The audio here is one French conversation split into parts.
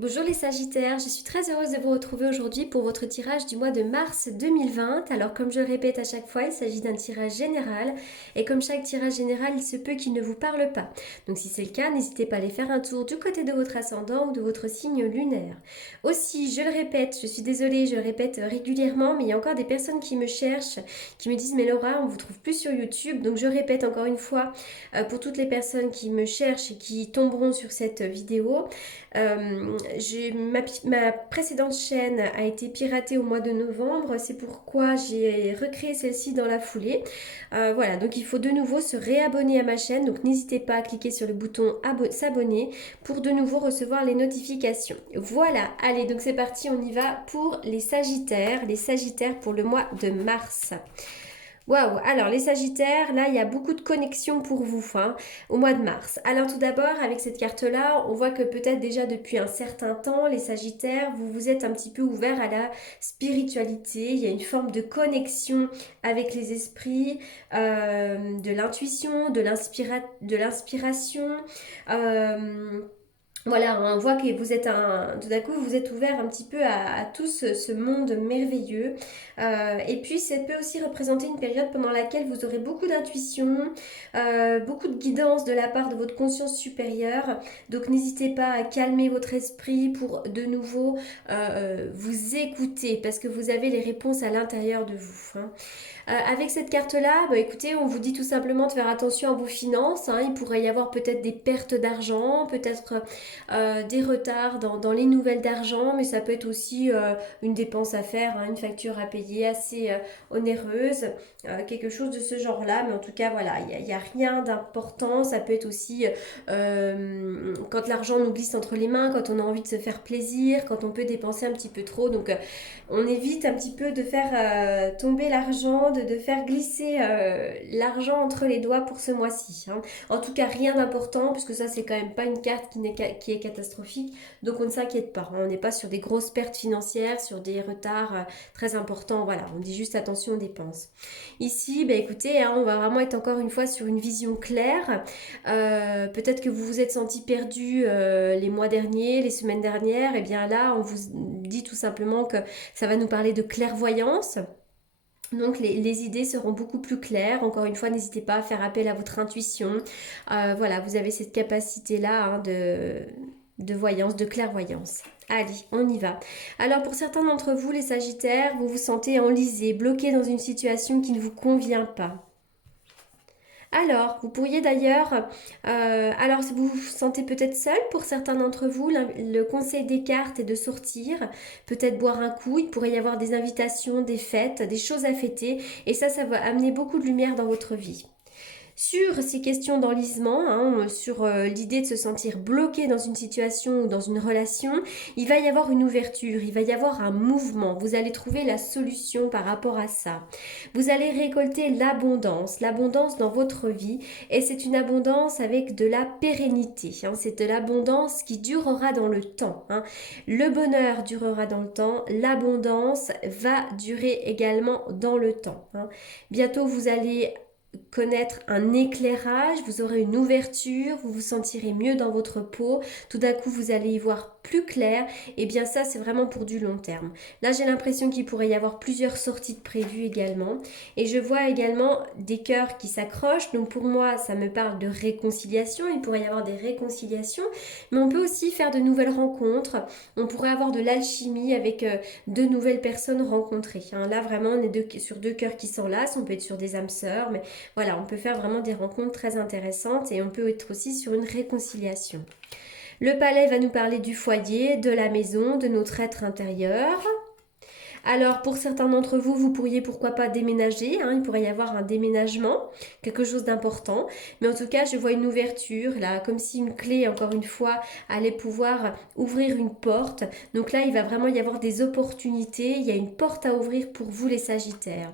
Bonjour les Sagittaires, je suis très heureuse de vous retrouver aujourd'hui pour votre tirage du mois de mars 2020. Alors comme je le répète à chaque fois, il s'agit d'un tirage général et comme chaque tirage général, il se peut qu'il ne vous parle pas. Donc si c'est le cas, n'hésitez pas à aller faire un tour du côté de votre ascendant ou de votre signe lunaire. Aussi, je le répète, je suis désolée, je le répète régulièrement, mais il y a encore des personnes qui me cherchent, qui me disent mais Laura, on vous trouve plus sur YouTube. Donc je répète encore une fois pour toutes les personnes qui me cherchent et qui tomberont sur cette vidéo. Ma précédente chaîne a été piratée au mois de novembre, c'est pourquoi j'ai recréé celle-ci dans la foulée. Voilà, donc il faut de nouveau se réabonner à ma chaîne, donc n'hésitez pas à cliquer sur le bouton s'abonner pour de nouveau recevoir les notifications. Voilà, allez, donc c'est parti, on y va pour les Sagittaires pour le mois de mars. Waouh, alors les Sagittaires, là il y a beaucoup de connexions pour vous au mois de mars. Alors tout d'abord avec cette carte-là, on voit que peut-être déjà depuis un certain temps, les Sagittaires, vous vous êtes un petit peu ouverts à la spiritualité. Il y a une forme de connexion avec les esprits, de l'intuition, de l'inspiration. Euh, voilà, on voit que vous êtes tout d'un coup, vous êtes ouvert un petit peu à tout ce monde merveilleux. Et puis, ça peut aussi représenter une période pendant laquelle vous aurez beaucoup d'intuition, beaucoup de guidance de la part de votre conscience supérieure. Donc, n'hésitez pas à calmer votre esprit pour de nouveau vous écouter parce que vous avez les réponses à l'intérieur de vous. Avec cette carte-là, bah, écoutez, on vous dit tout simplement de faire attention à vos finances. Il pourrait y avoir peut-être des pertes d'argent, peut-être des retards dans les nouvelles d'argent, mais ça peut être aussi une dépense à faire, une facture à payer assez onéreuse, quelque chose de ce genre-là. Mais en tout cas, voilà, il n'y a rien d'important. Ça peut être aussi quand l'argent nous glisse entre les mains, quand on a envie de se faire plaisir, quand on peut dépenser un petit peu trop. Donc, on évite un petit peu de faire tomber l'argent, de faire glisser l'argent entre les doigts pour ce mois-ci. En tout cas, rien d'important, puisque ça, c'est quand même pas une carte qui est catastrophique. Donc, on ne s'inquiète pas. On n'est pas sur des grosses pertes financières, sur des retards très importants. Voilà, on dit juste attention aux dépenses. Ici, bah, écoutez, on va vraiment être encore une fois sur une vision claire. Peut-être que vous vous êtes senti perdu les mois derniers, les semaines dernières. Et bien là, on vous dit tout simplement que ça va nous parler de clairvoyance. Donc les idées seront beaucoup plus claires. Encore une fois, n'hésitez pas à faire appel à votre intuition. Voilà, vous avez cette capacité-là de voyance, de clairvoyance. Allez, on y va. Alors pour certains d'entre vous, les Sagittaires, vous vous sentez enlisé, bloqué dans une situation qui ne vous convient pas. Alors, vous pourriez d'ailleurs, alors si vous vous sentez peut-être seul pour certains d'entre vous, le conseil des cartes est de sortir, peut-être boire un coup, il pourrait y avoir des invitations, des fêtes, des choses à fêter, et ça va amener beaucoup de lumière dans votre vie. Sur ces questions d'enlisement, sur l'idée de se sentir bloqué dans une situation ou dans une relation, il va y avoir une ouverture, il va y avoir un mouvement. Vous allez trouver la solution par rapport à ça. Vous allez récolter l'abondance dans votre vie et c'est une abondance avec de la pérennité. C'est de l'abondance qui durera dans le temps. Le bonheur durera dans le temps, l'abondance va durer également dans le temps. Bientôt vous allez connaître un éclairage, vous aurez une ouverture, vous vous sentirez mieux dans votre peau, tout d'un coup vous allez y voir plus clair, et bien ça c'est vraiment pour du long terme. Là j'ai l'impression qu'il pourrait y avoir plusieurs sorties de prévues également, et je vois également des cœurs qui s'accrochent, donc pour moi ça me parle de réconciliation, il pourrait y avoir des réconciliations, mais on peut aussi faire de nouvelles rencontres, on pourrait avoir de l'alchimie avec de nouvelles personnes rencontrées. Là vraiment on est sur deux cœurs qui s'enlacent, on peut être sur des âmes sœurs, mais voilà, on peut faire vraiment des rencontres très intéressantes et on peut être aussi sur une réconciliation. Le palais va nous parler du foyer, de la maison, de notre être intérieur. Alors pour certains d'entre vous, vous pourriez pourquoi pas déménager, il pourrait y avoir un déménagement, quelque chose d'important, mais en tout cas je vois une ouverture, là, comme si une clé, encore une fois, allait pouvoir ouvrir une porte. Donc là il va vraiment y avoir des opportunités, il y a une porte à ouvrir pour vous les Sagittaires.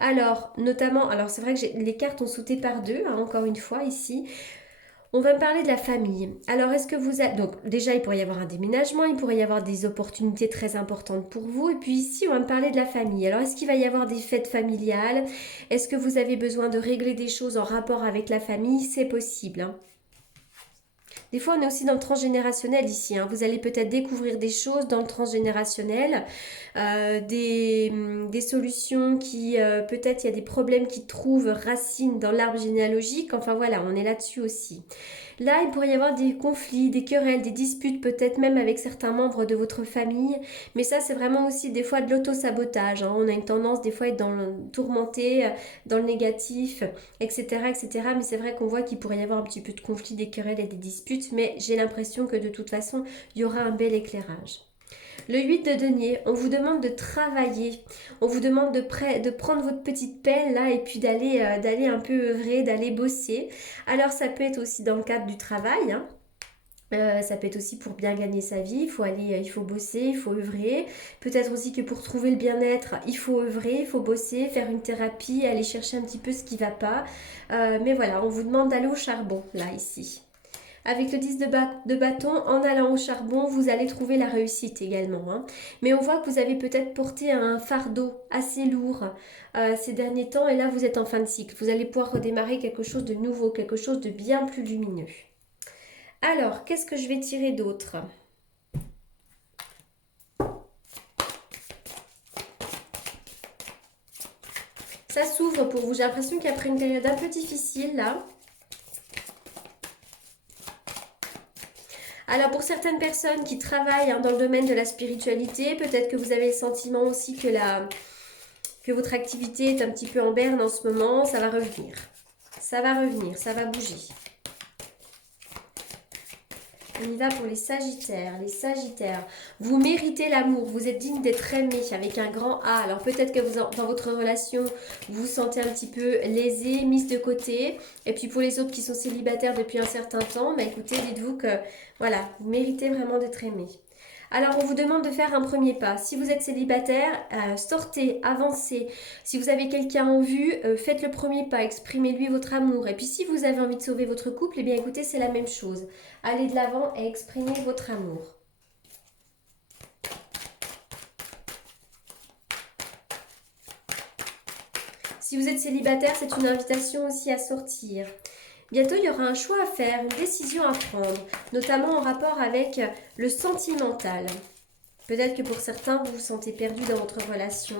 Alors, notamment, alors c'est vrai que les cartes ont sauté par deux, encore une fois ici. On va me parler de la famille. Alors, est-ce que vous avez... Donc, déjà, il pourrait y avoir un déménagement, il pourrait y avoir des opportunités très importantes pour vous. Et puis ici, on va me parler de la famille. Alors, est-ce qu'il va y avoir des fêtes familiales? Est-ce que vous avez besoin de régler des choses en rapport avec la famille? C'est possible. Des fois, on est aussi dans le transgénérationnel ici, hein. Vous allez peut-être découvrir des choses dans le transgénérationnel, des solutions qui, peut-être, il y a des problèmes qui trouvent racine dans l'arbre généalogique. Enfin voilà, on est là-dessus aussi. Là, il pourrait y avoir des conflits, des querelles, des disputes, peut-être même avec certains membres de votre famille. Mais ça, c'est vraiment aussi des fois de l'auto-sabotage, hein. On a une tendance des fois à être dans le tourmenté, dans le négatif, etc., etc. Mais c'est vrai qu'on voit qu'il pourrait y avoir un petit peu de conflit, des querelles et des disputes. Mais j'ai l'impression que de toute façon, il y aura un bel éclairage. Le 8 de denier, on vous demande de travailler, on vous demande de prendre votre petite pelle là et puis d'aller un peu œuvrer, d'aller bosser. Alors ça peut être aussi dans le cadre du travail, hein. Ça peut être aussi pour bien gagner sa vie, il faut aller, il faut bosser, il faut œuvrer. Peut-être aussi que pour trouver le bien-être, il faut œuvrer, il faut bosser, faire une thérapie, aller chercher un petit peu ce qui ne va pas. Mais voilà, on vous demande d'aller au charbon, là, ici. Avec le 10 de bâton, en allant au charbon, vous allez trouver la réussite également, hein. Mais on voit que vous avez peut-être porté un fardeau assez lourd ces derniers temps et là vous êtes en fin de cycle. Vous allez pouvoir redémarrer quelque chose de nouveau, quelque chose de bien plus lumineux. Alors, qu'est-ce que je vais tirer d'autre? Ça s'ouvre pour vous. J'ai l'impression qu'après une période un peu difficile là. Alors pour certaines personnes qui travaillent, hein, dans le domaine de la spiritualité, peut-être que vous avez le sentiment aussi que votre activité est un petit peu en berne en ce moment. Ça va revenir. Ça va revenir, ça va bouger. On y va pour les Sagittaires. Les Sagittaires, vous méritez l'amour, vous êtes digne d'être aimé avec un grand A. Alors peut-être que dans votre relation, vous vous sentez un petit peu lésé, mise de côté. Et puis pour les autres qui sont célibataires depuis un certain temps, bah écoutez, dites-vous que voilà, vous méritez vraiment d'être aimé. Alors, on vous demande de faire un premier pas. Si vous êtes célibataire, sortez, avancez. Si vous avez quelqu'un en vue, faites le premier pas, exprimez-lui votre amour. Et puis, si vous avez envie de sauver votre couple, eh bien, écoutez, c'est la même chose. Allez de l'avant et exprimez votre amour. Si vous êtes célibataire, c'est une invitation aussi à sortir. Bientôt, il y aura un choix à faire, une décision à prendre, notamment en rapport avec le sentimental. Peut-être que pour certains, vous vous sentez perdu dans votre relation.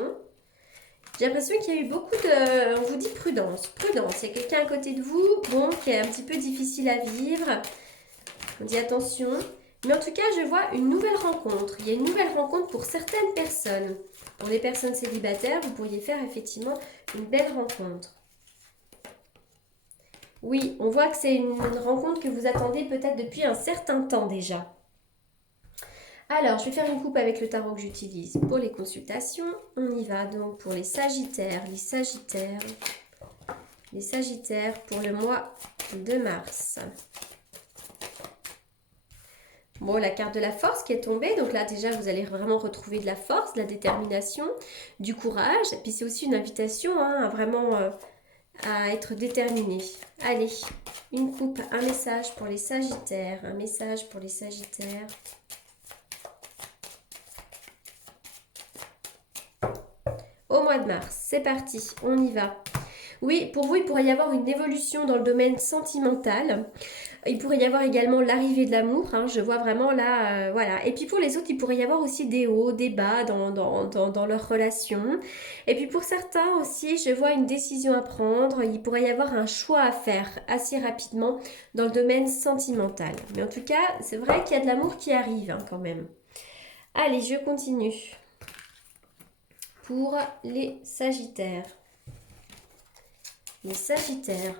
J'ai l'impression qu'il y a eu beaucoup de... On vous dit prudence, prudence. Il y a quelqu'un à côté de vous, bon, qui est un petit peu difficile à vivre. On dit attention. Mais en tout cas, je vois une nouvelle rencontre. Il y a une nouvelle rencontre pour certaines personnes. Pour les personnes célibataires, vous pourriez faire effectivement une belle rencontre. Oui, on voit que c'est une rencontre que vous attendez peut-être depuis un certain temps déjà. Alors, je vais faire une coupe avec le tarot que j'utilise pour les consultations. On y va donc pour les Sagittaires. Les Sagittaires pour le mois de mars. Bon, la carte de la force qui est tombée. Donc là, déjà, vous allez vraiment retrouver de la force, de la détermination, du courage. Et puis, c'est aussi une invitation, hein, à vraiment à être déterminé. Allez, une coupe, un message pour les Sagittaires. Un message pour les Sagittaires. Au mois de mars, c'est parti, on y va. Oui, pour vous, il pourrait y avoir une évolution dans le domaine sentimental. Il pourrait y avoir également l'arrivée de l'amour, hein, je vois vraiment là, voilà. Et puis pour les autres, il pourrait y avoir aussi des hauts, des bas dans leur relation. Et puis pour certains aussi, je vois une décision à prendre. Il pourrait y avoir un choix à faire assez rapidement dans le domaine sentimental. Mais en tout cas, c'est vrai qu'il y a de l'amour qui arrive, hein, quand même. Allez, je continue. Pour les Sagittaires. Les Sagittaires.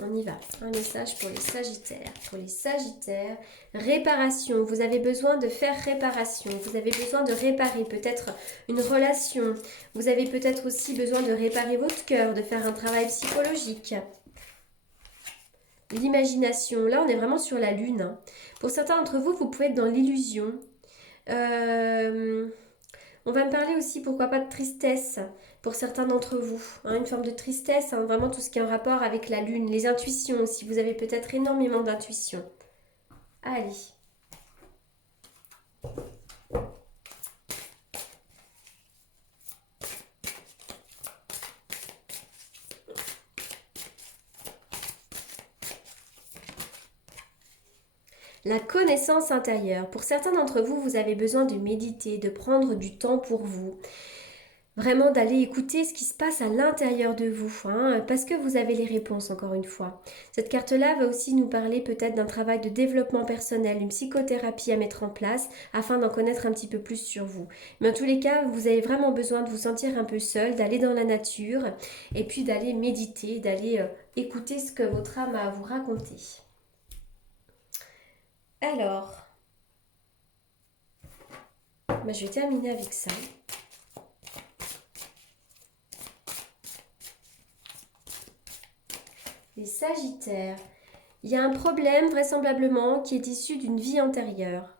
On y va. Un message pour les Sagittaires. Pour les Sagittaires, réparation. Vous avez besoin de faire réparation. Vous avez besoin de réparer peut-être une relation. Vous avez peut-être aussi besoin de réparer votre cœur, de faire un travail psychologique. L'imagination. Là, on est vraiment sur la lune, hein. Pour certains d'entre vous, vous pouvez être dans l'illusion. On va me parler aussi, pourquoi pas, de tristesse pour certains d'entre vous, hein, une forme de tristesse, hein, vraiment tout ce qui est en rapport avec la lune, les intuitions aussi, vous avez peut-être énormément d'intuitions. Allez. La connaissance intérieure. Pour certains d'entre vous, vous avez besoin de méditer, de prendre du temps pour vous. Vraiment d'aller écouter ce qui se passe à l'intérieur de vous, hein, parce que vous avez les réponses, encore une fois. Cette carte-là va aussi nous parler peut-être d'un travail de développement personnel, une psychothérapie à mettre en place afin d'en connaître un petit peu plus sur vous. Mais en tous les cas, vous avez vraiment besoin de vous sentir un peu seul, d'aller dans la nature et puis d'aller méditer, d'aller écouter ce que votre âme a à vous raconter. Alors, je vais terminer avec ça. Les Sagittaires. Il y a un problème vraisemblablement qui est issu d'une vie antérieure.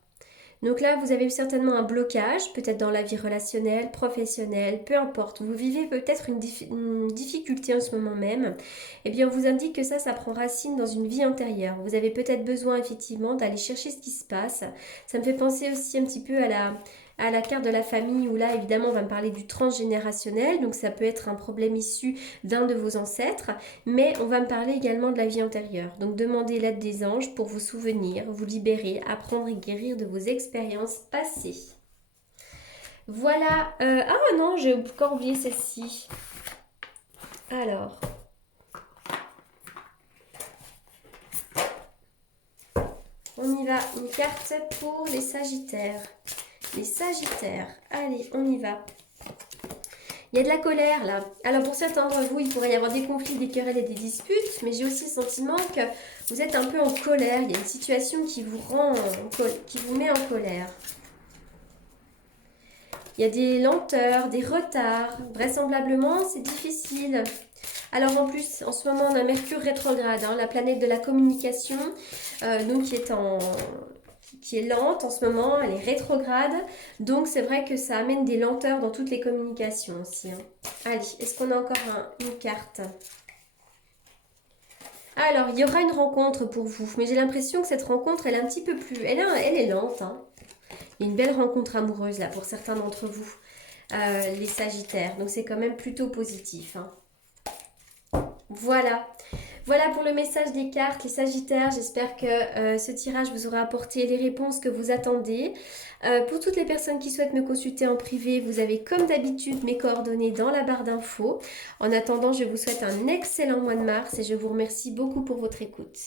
Donc là, vous avez certainement un blocage, peut-être dans la vie relationnelle, professionnelle, peu importe. Vous vivez peut-être une difficulté en ce moment même. Eh bien, on vous indique que ça prend racine dans une vie antérieure. Vous avez peut-être besoin effectivement d'aller chercher ce qui se passe. Ça me fait penser aussi un petit peu à la carte de la famille où là, évidemment, on va me parler du transgénérationnel. Donc ça peut être un problème issu d'un de vos ancêtres. Mais on va me parler également de la vie antérieure. Donc demandez l'aide des anges pour vous souvenir, vous libérer, apprendre et guérir de vos expériences passées. Voilà. Ah non, j'ai encore oublié celle-ci. Alors. On y va. Une carte pour les Sagittaires. Les Sagittaires. Allez, on y va. Il y a de la colère là. Alors pour certains d'entre vous, il pourrait y avoir des conflits, des querelles et des disputes, mais j'ai aussi le sentiment que vous êtes un peu en colère. Il y a une situation qui vous met en colère. Il y a des lenteurs, des retards. Vraisemblablement, c'est difficile. Alors en plus, en ce moment, on a Mercure rétrograde, hein, la planète de la communication, donc qui est lente en ce moment, elle est rétrograde. Donc c'est vrai que ça amène des lenteurs dans toutes les communications aussi. Hein. Allez, est-ce qu'on a encore une carte? Alors, il y aura une rencontre pour vous, mais j'ai l'impression que cette rencontre, elle est un petit peu plus... Elle est lente. Hein. Il y a une belle rencontre amoureuse là pour certains d'entre vous, les Sagittaires. Donc c'est quand même plutôt positif. Hein. Voilà. Voilà pour le message des cartes, les Sagittaires. J'espère que ce tirage vous aura apporté les réponses que vous attendez. Pour toutes les personnes qui souhaitent me consulter en privé, vous avez comme d'habitude mes coordonnées dans la barre d'infos. En attendant, je vous souhaite un excellent mois de mars et je vous remercie beaucoup pour votre écoute.